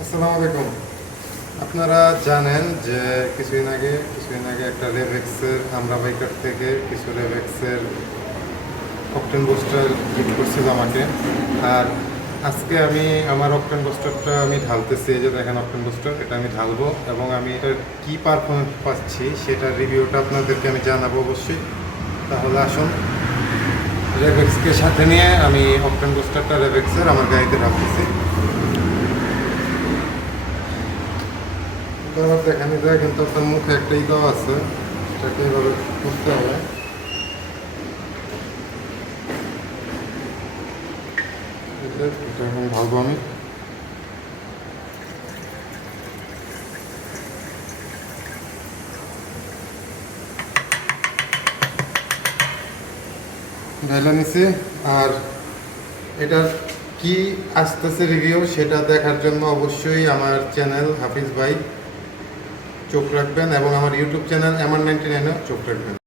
আসসালামু আলাইকুম। আপনারা জানেন যে কিছুদিন আগে একটা রেভেক্সের আমরা বাইকার থেকে কিছু রেভেক্সের অকটেন বুস্টার গিফট করছিল আমাকে। আর আজকে আমি আমার অকটেন বুস্টারটা আমি ঢালতেছি। এই যে দেখেন অকটেন বুস্টার, এটা আমি ঢালবো এবং আমি এটার কী পারফরমেন্স পাচ্ছি সেটার রিভিউটা আপনাদেরকে আমি জানাবো অবশ্যই। তাহলে আসুন, রেভেক্সকে সাথে নিয়ে আমি অকটেন বুস্টারটা রেভেক্সের আমার গাড়িতে ঢালতেছি। তারপর দেখেন এটা কিন্তু আপনার মুখে একটা ইগো আছে, এটাকে এইভাবে করতে হবে। এটা এখন ঢালবো আমি। ঢাইলা নিছি। আর এটার কি আসতেছে রিভিউ সেটা দেখার জন্য অবশ্যই আমার চ্যানেল হাফিজ ভাই চোখ রাখবেন এবং আমার ইউটিউব চ্যানেল MR99-এও চোখ রাখবেন।